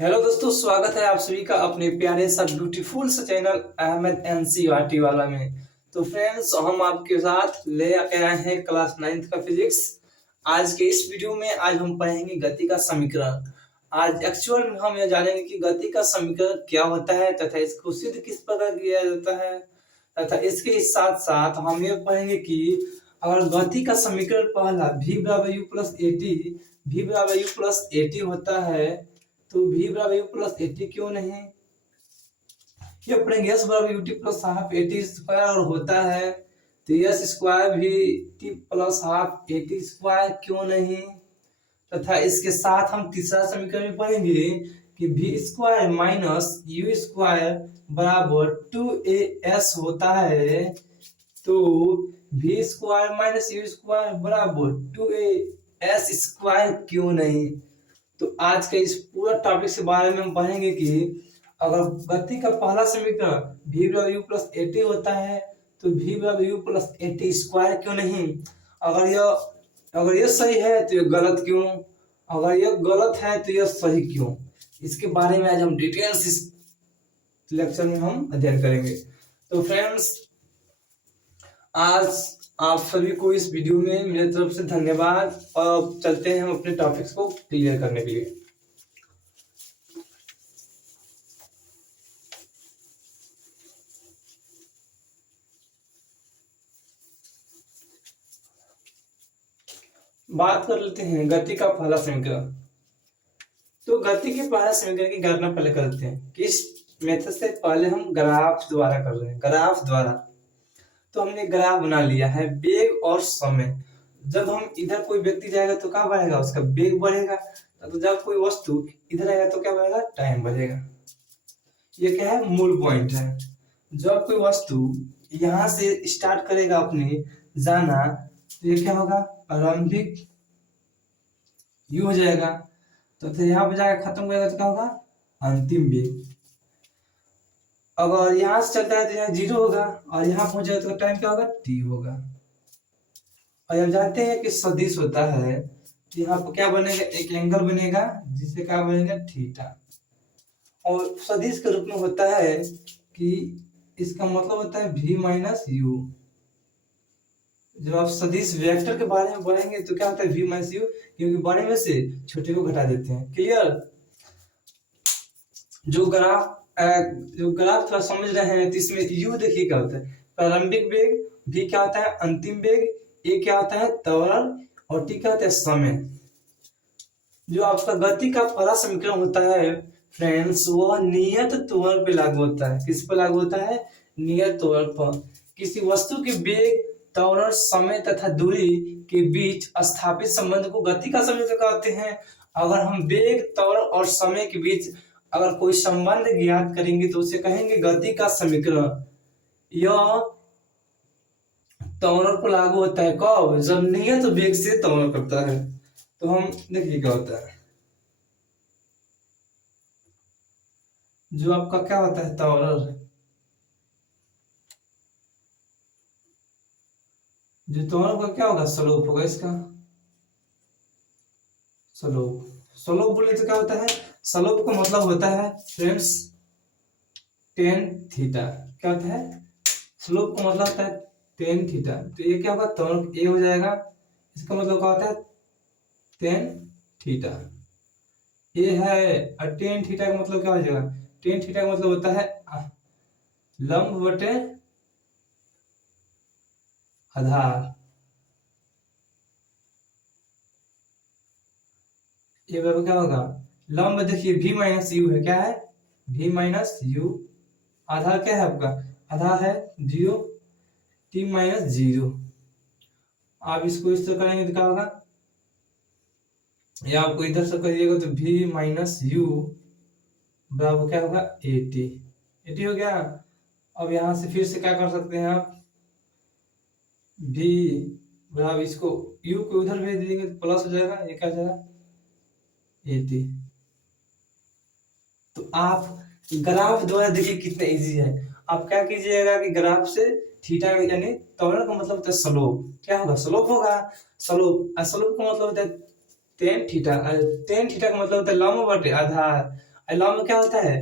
Hello दोस्तों, स्वागत है आप सभी का अपने प्यारे सा ब्यूटीफुल सा चैनल अहमद एनसीईआरटी वाला में। तो फ्रेंड्स, हम आपके साथ ले आए हैं क्लास 9th का फिजिक्स। आज के इस वीडियो में आज हम पढ़ेंगे गति का समीकरण। आज एक्चुअल में हम यह जानेंगे कि गति का समीकरण क्या होता है तथा इसको सिद्ध किस प्रकार किया जाता है, तथा इसके साथ साथ हम यह पढ़ेंगे कि अगर गति का समीकरण पहला v बराबर u प्लस ए टी होता है तो v बराबर u प्लस ए टी क्यों नहीं। ये पढ़ेंगे s बराबर u T plus half A T square और होता है तो s स्क्वायर भी T plus half A T square क्यों नहीं। तथा इसके साथ हम तीसरा समीकरण में पढ़ेंगे कि v square minus u square बराबर 2as होता है तो v square minus u square बराबर 2as स्क्वायर क्यों नहीं। तो आज के इस पूरा टॉपिक के बारे में हम पढ़ेंगे कि अगर गति का पहला समीकरण v बराबर u प्लस ए टी होता है तो v बराबर u plus A T square क्यों नहीं। अगर यह सही है तो यह गलत क्यों, अगर यह गलत है तो यह सही क्यों, इसके बारे में आज हम डिटेल्स इस लेक्चर में हम अध्ययन करेंगे। तो फ्रेंड्स, आज आप सभी को इस वीडियो में मेरी तरफ से धन्यवाद और चलते हैं हम अपने टॉपिक्स को क्लियर करने के लिए। बात कर लेते हैं गति का पहला समीकरण। तो गति के पहला समीकरण की गणना पहले करते हैं। किस मेथड से? पहले हम ग्राफ द्वारा कर रहे हैं। ग्राफ द्वारा तो हमने ग्राफ बना लिया है वेग और समय। जब हम इधर कोई व्यक्ति जाएगा तो क्या बढ़ेगा, उसका वेग बढ़ेगा। तो जब कोई वस्तु इधर आएगा तो क्या बढ़ेगा, टाइम बढ़ेगा। ये क्या है, मूल पॉइंट है। जब कोई वस्तु यहाँ से स्टार्ट करेगा अपनी जाना तो ये क्या होगा, प्रारंभिक यू हो जाएगा। तो यहाँ पे जाकर खत्म करेगा तो क्या होगा, अंतिम वेग। अगर यहाँ से चलता है तो यहाँ 0 होगा और यहाँ पहुंचेगा तो टाइम क्या होगा, t होगा। और हम जानते हैं कि सदिश होता है तो यहाँ पर क्या बनेगा, एक एंगल बनेगा जिससे क्या बनेगा, थीटा। और सदिश के रूप में होता है कि इसका मतलब होता है v माइनस यू। जब आप सदिश वेक्टर के बारे में पढ़ेंगे तो क्या होता है v माइनस यू, क्योंकि बड़े में से छोटे को घटा देते हैं। क्लियर? जो ग्राफ थोड़ा समझ रहे हैं तो इसमें u देखिए क्या होता है, प्रारंभिक वेग, v क्या होता है, अंतिम वेग, a क्या होता है, त्वरण, और t क्या होता है, समय। जो आपका गति का पहला समीकरण होता है फ्रेंड्स, वह नियत त्वरण पे लागू होता है। किस पर लागू होता है, नियत त्वरण पर। किसी वस्तु के वेग, त्वरण, समय तथा दूरी के बीच स्थापित संबंध को गति का समीकरण कहते हैं। अगर हम वेग, त्वरण और समय के बीच अगर कोई संबंध ज्ञात करेंगे तो उसे कहेंगे गति का समीकरण। यह त्वरण पर लागू होता है कब, जब नियत वेग से त्वरण करता है। तो हम देखिए क्या होता है, जो आपका क्या होता है त्वरण, जो त्वरण का क्या होगा, स्लोप होगा। इसका स्लोप बोले तो क्या होता है, स्लोप का मतलब होता है फ्रेंड्स टेन थीटा। क्या होता है, स्लोप का मतलब होता है टेन थीटा। तो ये क्या होगा, त्वरण ए हो जाएगा। इसका मतलब क्या होता है, टेन थीटा ए है। और टेन थीटा का मतलब क्या हो जाएगा, टेन थीटा का मतलब होता है लंब बटे आधार। ये क्या होगा, लंब देखिए v माइनस यू है। क्या है, v माइनस यू। आधार क्या है आपका, आधार है 0, t माइनस 0। आप इसको इस तरह करेंगे तो क्या होगा, या आपको इधर से करिएगा तो v माइनस यू बराबर क्या होगा, एटी हो गया। अब यहां से फिर से क्या कर सकते हैं आप, v बराबर इसको u को उधर भेज देंगे तो प्लस हो जाएगा, ये क्या हो जाएगा, 80। तो आप ग्राफ द्वारा देखिए कितना इजी है। आप क्या कीजिएगा कि ग्राफ से थीटा यानी त्वरण का मतलब होता है स्लोप। क्या होगा, स्लोप होगा। स्लोप का मतलब होता है टेन थीटा। टेन थीटा का मतलब होता है लंब बटे आधार। अलाउ में क्या होता है,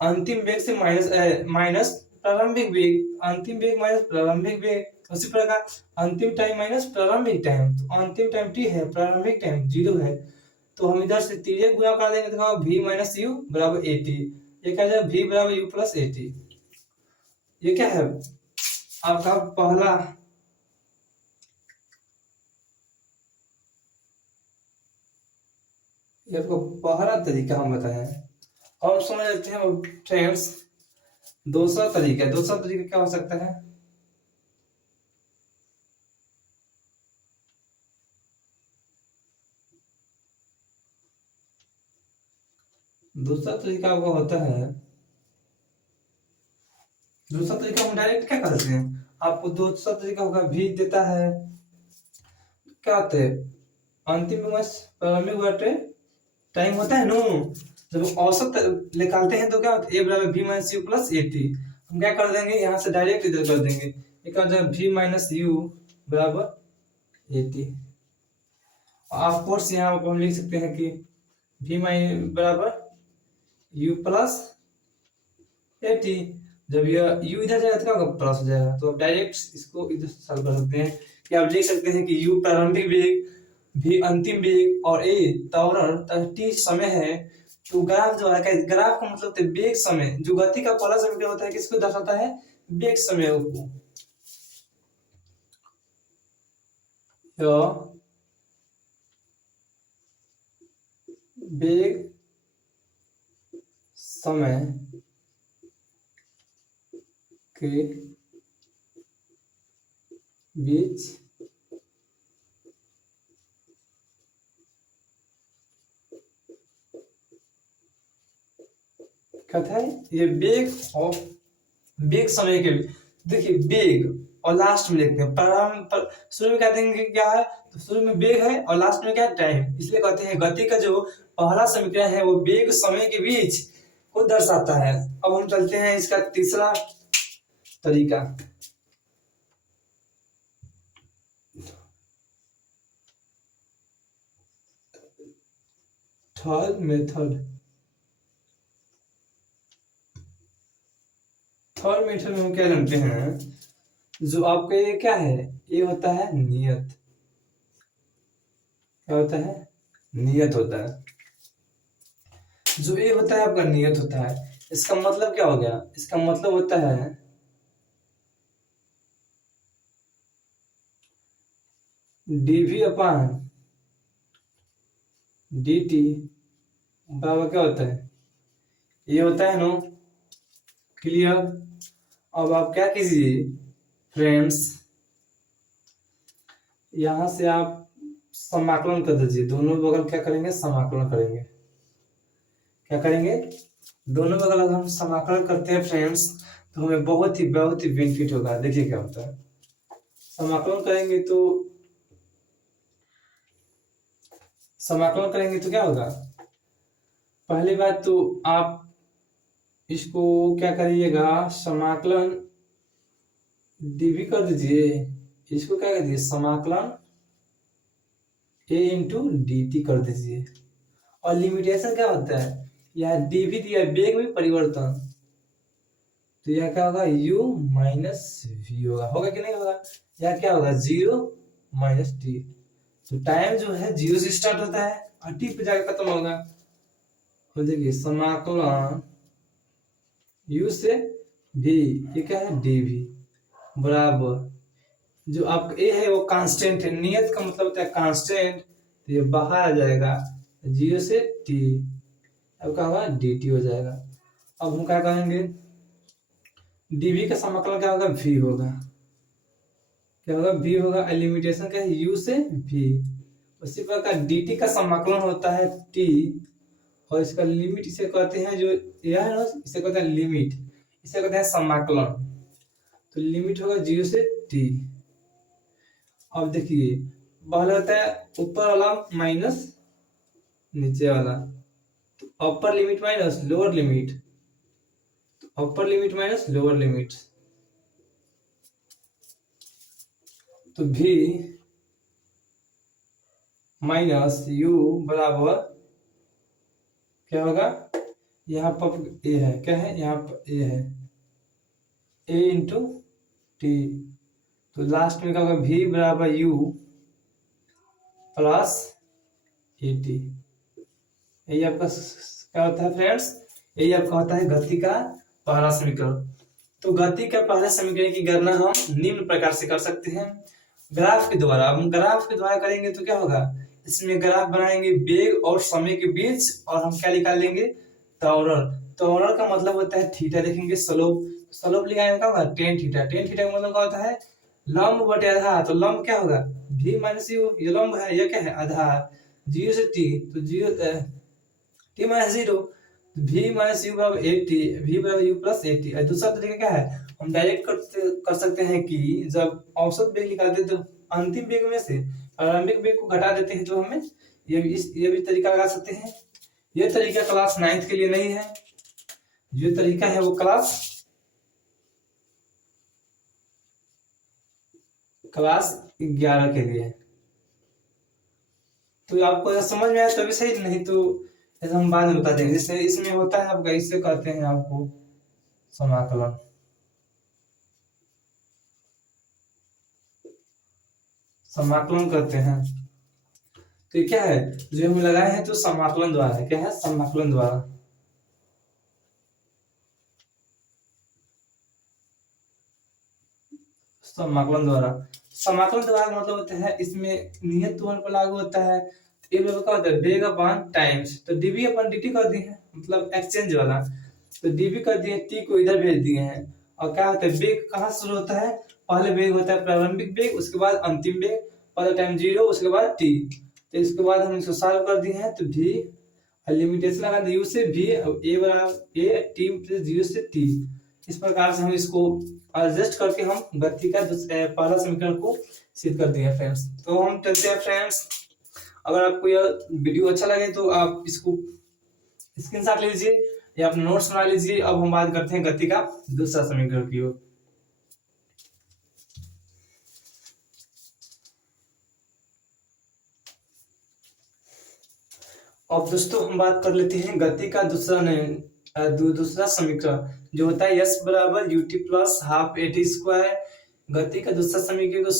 अंतिम वेग से माइनस प्रारंभिक वेग, अंतिम वेग माइनस प्रारंभिक वेग। उसी प्रकार अंतिम टाइम माइनस प्रारंभिक टाइम, तो अंतिम टाइम t है, प्रारंभिक टाइम 0 है, तो हम इधर से तिर्यक गुणा कर देंगे तो v माइनस यू बराबर ए टी। ये क्या जाए, v बराबर यू प्लस ए टी। ये क्या है आपका पहला ये आपको पहला तरीका हम बताए। और समझ लेते हैं फ्रेंड्स दूसरा तरीका क्या हो सकता है। दूसरा तरीका वो होता है, दूसरा तरीका हम डायरेक्ट क्या करते हैं, आपको दूसरा तरीका होगा भी देता है, क्या होता है अंतिम बस प्रारंभिक बटे टाइम होता है नो, जब औसत निकालते हैं तो क्या होता है, ए बराबर भी minus you plus A T. हम क्या कर देंगे यहाँ से डायरेक्ट इधर कर देंगे, ये क्या हो जाएगा भी माइनस यू बराबर ए टी। ऑफ कोर्स यहाँ हम लिख सकते हैं कि भी माइनस बराबर यू प्लस ए टी। जब यह u इधर जाएगा तो क्या होगा, प्लस हो जाएगा, तो आप डायरेक्ट इसको इधर सॉल्व कर सकते हैं कि आप लिख सकते हैं कि u प्रारंभिक वेग, v अंतिम वेग और a त्वरण t समय है। तो ग्राफ जो है, ग्राफ का मतलब है वेग समय, जो गति का पहला समीकरण होता है किसको दर्शाता है, वेग समय को। वेग समय के बीच कहता है ये वेग और वेग समय के, देखिए वेग और लास्ट में लिखते हैं प्रारंभ, शुरू में कहते हैं कि क्या है, तो शुरू में वेग है और लास्ट में क्या है, टाइम, इसलिए कहते हैं गति का जो पहला समीकरण है वो वेग समय के बीच को दर्शाता है। अब हम चलते हैं इसका तीसरा तरीका। थर्ड मेथड में हम क्या जानते हैं, जो आपका ये क्या है, ये होता है नियत, क्या होता है, नियत होता है। जो ये होता है आपका नियत होता है, इसका मतलब क्या हो गया, इसका मतलब होता है dv अपान dt बराबर क्या होता है, ये होता है नो, क्लियर। अब आप क्या कीजिए फ्रेंड्स, यहां से आप समाकलन कर दीजिए, दोनों बगल क्या करेंगे, समाकलन करेंगे। क्या करेंगे, दोनों बगल अगर हम समाकलन करते हैं फ्रेंड्स तो हमें बहुत ही बेनिफिट होगा। देखिए क्या होता है, समाकलन करेंगे तो क्या होगा, पहली बात तो आप इसको क्या करिएगा, समाकलन डीवी कर दीजिए, इसको क्या कर दीजिए, समाकलन a इंटू डी टी कर दीजिए। और लिमिटेशन क्या होता है, यह डीवी दिया वेग में परिवर्तन, तो यह क्या होगा, u माइनस वी होगा कि नहीं होगा, यह क्या होगा, 0 माइनस टी। तो टाइम जो है 0 से स्टार्ट होता है और टी पे जाकर खत्म होगा। तो देखिए समाकलन u से v, ये क्या है dv बराबर, जो आपका a है वो कांस्टेंट है, नियत का मतलब होता है कांस्टेंट, तो ये बाहर आ जाएगा 0 से t, अब क्या होगा dt हो जाएगा। अब हम क्या कहेंगे, dv का समाकलन क्या होगा, v होगा, क्या होगा, v होगा, लिमिटेशन क्या है, u से v। उसी प्रकार dt का समाकलन होता है t, और इसका लिमिट इसे कहते हैं, जो यह है ना इसे कहते हैं लिमिट, इसे कहते हैं समाकलन। तो लिमिट होगा 0 से t। अब देखिए पहले होता है ऊपर वाला माइनस नीचे वाला, तो upper limit minus lower limit, तो upper limit minus lower limit, तो v माइनस u बराबर क्या होगा, यहाँ पर ए है, क्या है यहाँ पर ए है, ए इंटू टी। तो लास्ट में क्या होगा, v बराबर u प्लस ए टी। यही आपका क्या होता है फ्रेंड्स, यही आपका होता है गति का पहला समीकरण। तो गति के पहले समीकरण की गणना हम निम्न प्रकार से कर सकते हैं, ग्राफ के द्वारा। हम ग्राफ के द्वारा करेंगे तो क्या होगा, इसमें ग्राफ बनाएंगे वेग और समय के बीच, और हम क्या निकाल लेंगे, त्वरण। त्वरण का मतलब होता है थीटा, देखेंगे स्लोप, स्लोप लिखाएंगे क्या होगा, टेन थीटा। टेन थीटा का मतलब क्या होता है, लंब बटे आधार। तो लंब क्या होगा, v माइनस यू, ये लंब है, ये क्या है आधार, जीरो से टी, तो zero T minus zero, v minus you बराबर ए टी, v बराबर यू प्लस ए टी। दूसरा तरीका क्या है, हम डायरेक्ट कर सकते हैं कि जब औसत वेग निकालते हैं तो अंतिम वेग में से प्रारंभिक वेग को घटा देते हैं, तो हमें ये भी तरीका लगा सकते हैं। ये तरीका क्लास 9th के लिए नहीं है, जो तरीका है वो क्लास 11 के लिए है। तो आपको अगर समझ में आया तो भी सही, नहीं तो ऐसा हम बाद में बता देंगे। जैसे इसमें होता है आपका, इससे कहते हैं आपको समाकलन। समाकलन करते हैं, तो क्या है जो हम लगाए हैं, तो समाकलन द्वारा है, क्या है, समाकलन द्वारा। समाकलन द्वारा, समाकलन द्वारा मतलब होता है इसमें नियत त्वरण पर लागू होता है। ये लोग क्या होता है, वेग अपॉन टाइम्स, तो डीवी अपन dt कर दिए हैं, मतलब एक्सचेंज वाला। तो डीवी कर दिए, टी को इधर भेज दिए हैं। और क्या होता है, वेग कहाँ शुरू होता है, पहले वेग होता है प्रारंभिक वेग, उसके बाद अंतिम वेग, पहला टाइम जीरो, उसके बाद टी। तो इसके बाद हम इसको सॉल्व कर दिए हैं, तो भी लिमिटेशन लगा दी, यू से भी ए बराबर ए टी प्लस जीरो से टी। इस प्रकार से हम इसको एडजस्ट करके हम गति का पहला समीकरण को सिद्ध कर दिया फ्रेंड्स। तो हम चलते हैं फ्रेंड्स, अगर आपको यह वीडियो अच्छा लगे तो आप इसको स्क्रीनशॉट ले लीजिए या अपने नोट्स बना लीजिए। अब हम बात करते हैं गति का दूसरा समीकरण की ओर। अब दोस्तों हम बात कर लेते हैं गति का दूसरा समीकरण, जो होता है s बराबर U T plus half A T square. गति का दूसरा समीकरण को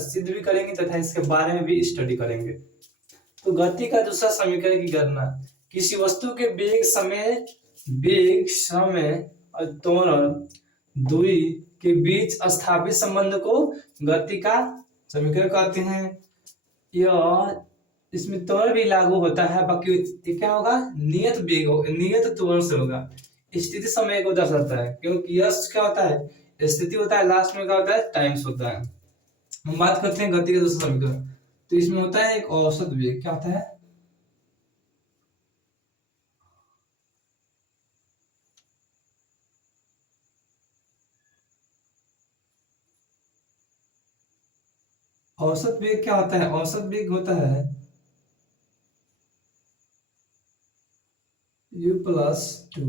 सिद्ध भी करेंगे तथा इसके बारे में भी स्टडी करेंगे। तो गति का दूसरा समीकरण की गणना, किसी वस्तु के वेग समय और त्वरण दूरी के बीच स्थापित संबंध को गति का समीकरण कहते हैं। यह इसमें त्वरण भी लागू होता है, बाकी क्या होगा, नियत वेग नियत त्वरण से होगा। स्थिति समय को दर्शाता है, क्योंकि यश क्या होता है, स्थिति होता है, लास्ट में क्या होता है, टाइम्स होता है। हम बात करते हैं गति का दूसरा समीकरण, तो इसमें होता है एक औसत वेग, क्या होता है, औसत वेग क्या होता है, औसत वेग होता है u प्लस टू।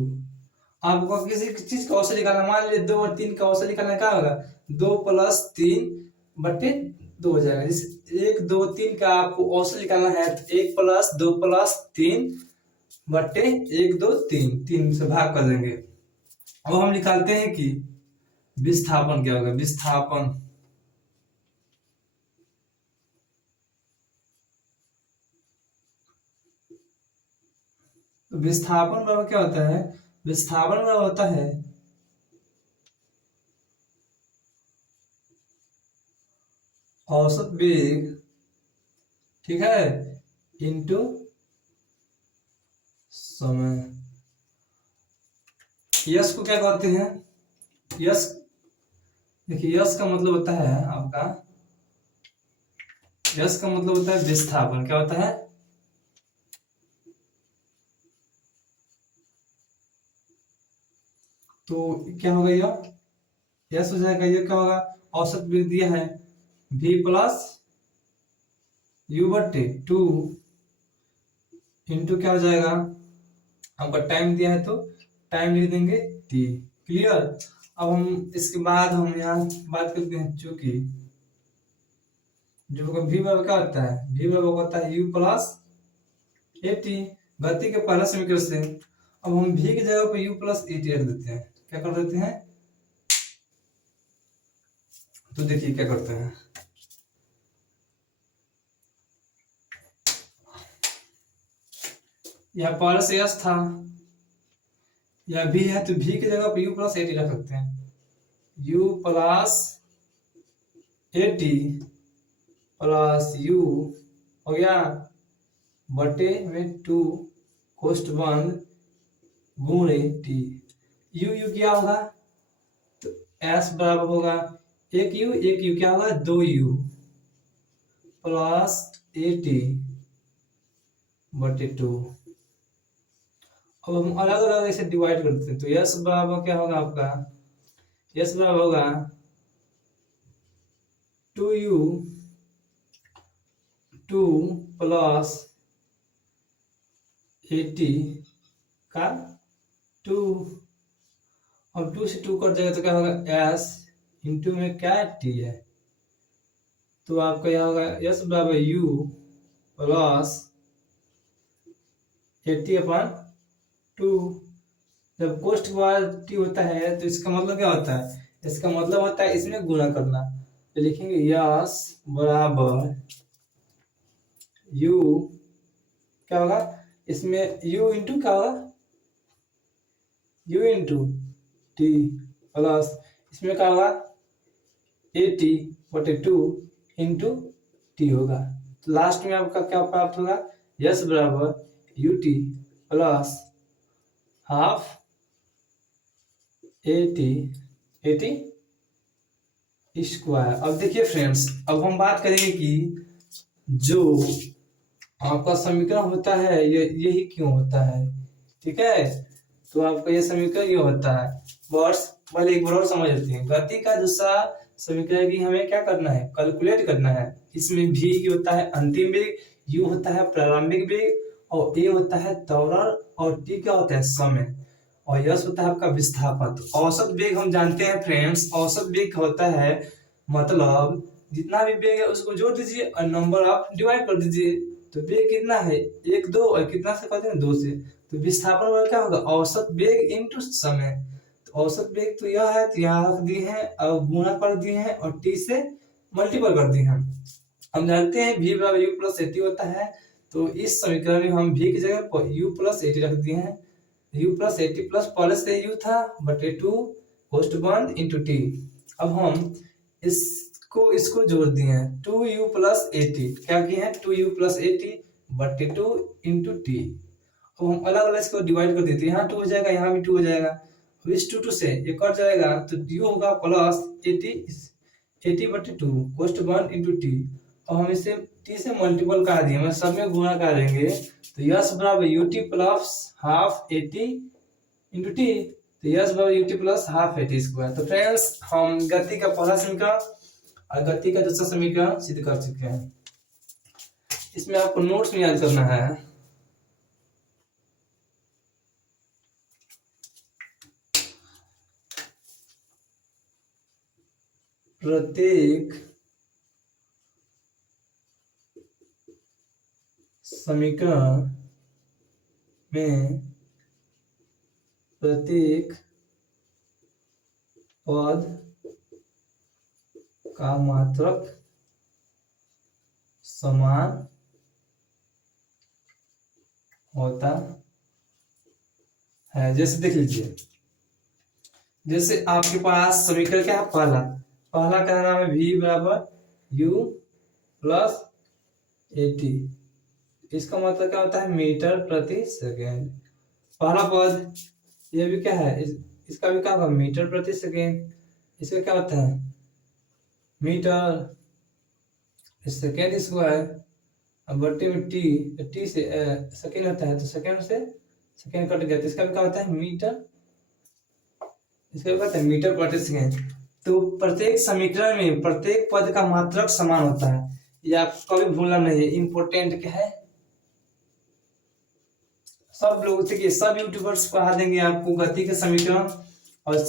आपको किसी चीज का औसत निकालना, मान लीजिए 2 और 3 का औसत निकालना, क्या होगा, 2 प्लस 3 बटे 2 हो जाएगा। जैसे 1 2 3 का आपको औसत निकालना है, तो 1 प्लस 2 प्लस 3 बटे 1 2 3, 3 से भाग कर देंगे। अब हम निकालते हैं कि विस्थापन क्या होगा, विस्थापन विस्थापन बराबर क्या होता है, विस्थापन बराबर होता है औसत वेग, ठीक है, इनटू समय। यश को क्या कहते हैं, यश, देखिए यश का मतलब होता है आपका, यश का मतलब होता है विस्थापन, क्या होता है, तो क्या होगा, यश हो जाएगा, ये क्या होगा, औसत वेग दिया है v प्लस यू बटे 2 इंटू क्या हो जाएगा, आपका टाइम दिया है तो टाइम लिख देंगे t। क्लियर। अब हम इसके बाद हम यहाँ बात करते हैं, चूंकि जो v बराबर क्या होता है, v बराबर होता है u प्लस ए टी, गति के पहला समीकरण से। अब हम भी की जगह पे u प्लस एटी रख देते हैं। क्या कर देते हैं, तो देखिए क्या करते हैं, यह पहले से यस था, यह भी है, तो भी की जगह पे u प्लस एटी रख सकते हैं। u plus eighty plus u हो गया बटे में 2 कोष्ठ बंद गुणे टी। यू क्या होगा, तो एस बराबर होगा एक यू क्या होगा 2u प्लस एटी बटे 2। अब हम अलग अलग ऐसे डिवाइड करते हैं, तो यस बराबर क्या होगा आपका, यस बराबर होगा 2u 2 प्लस 80 का 2, और 2 से 2 कट जाएगा तो क्या होगा एस इंटू में क्या टी है, तो आपका यह होगा एस बराबर यू प्लस 80/2। जब कोष्ठ के बाद टी होता है तो इसका मतलब क्या होता है, इसका मतलब होता है इसमें गुणा करना, तो लिखेंगे यस बराबर यू क्या होगा, इसमें u इंटू क्या होगा, u इंटू टी प्लस इसमें क्या होगा 80/2 इंटू टी होगा। तो लास्ट में आपका क्या प्राप्त होगा, यस बराबर U T plus half 80 square. अब देखिए फ्रेंड्स, अब हम बात करेंगे कि जो आपका समीकरण होता है यही क्यों होता है, ठीक है। तो आपका ये समीकरण ये होता है, बस पहले एक बार और समझ लेते हैं। गति का दूसरा समीकरण की हमें क्या करना है, कैलकुलेट करना है। इसमें v होता है अंतिम वेग, u होता है प्रारंभिक वेग, और a होता है त्वरण, और t क्या होता है समय, और यश होता है आपका विस्थापन। तो औसत वेग हम जानते हैं फ्रेंड्स, औसत वेग होता है मतलब जितना भी वेग है उसको जोड़ दीजिए और नंबर ऑफ डिवाइड कर दीजिए, तो वेग कितना है 1 2 और कितना से कहते हैं 2 से, तो विस्थापन वाला क्या होगा औसत वेग इनटू समय। तो औसत वेग तो यह है, तो यहाँ रख दिए हैं और गुणा कर दिए हैं और टी से मल्टीपल कर दिए हैं। हम जानते हैं v बराबर u प्लस एटी होता है, तो इस समीकरण में हम v की जगह पर u प्लस एटी रख दिए हैं। u प्लस एटी प्लस पहले से u था बटे 2 कोष्ठ बंद इंटू टी। अब हम इसको जोड़ दिए हैं 2u प्लस एटी, क्या किए हैं 2u प्लस एटी बटे 2 इंटू टी। अब हम अलग अलग इसको डिवाइड कर देते हैं, यहाँ 2 हो जाएगा, यहाँ भी 2 हो जाएगा, अब इस 2 से ये कट जाएगा, तो u होगा प्लस 80 बटे 2 कोष्ठ बंद इंटू टी। और हम इसे टी से मल्टीपल कर दिए, हम सब में गुणा कर देंगे, तो यस बराबर UT plus half 80 into T, तो यस बराबर यूटी प्लस हाफ 80 स्क्वायर। तो फ्रेंड्स हम गति का पहला समीकरण और गति का दूसरा समीकरण सिद्ध कर चुके हैं। इसमें आपको नोट्स में याद करना है, प्रत्येक समीकरण में प्रत्येक पद का मात्रक समान होता है। जैसे देख लीजिए, जैसे आपके पास समीकरण क्या है, पहला का नाम है v बराबर u प्लस एटी, इसका मतलब क्या होता है मीटर प्रति सेकेंड। पहला पद ये भी क्या है, इसका भी क्या होगा मीटर प्रति सेकेंड, इसका क्या होता है मीटर सेकेंड स्क्वायर बटे में टी से सेकेंड होता है, तो सेकेंड से सेकेंड कट गया, तो इसका भी क्या होता है मीटर, इसका भी कहते हैं मीटर प्रति सेकेंड। तो प्रत्येक समीकरण में प्रत्येक पद का मात्रक समान होता है, ये आपको कभी भूलना नहीं है, इंपोर्टेंट क्या है। सब लोग देखिए, सब यूट्यूबर्स पढ़ा देंगे आपको गति के समीकरण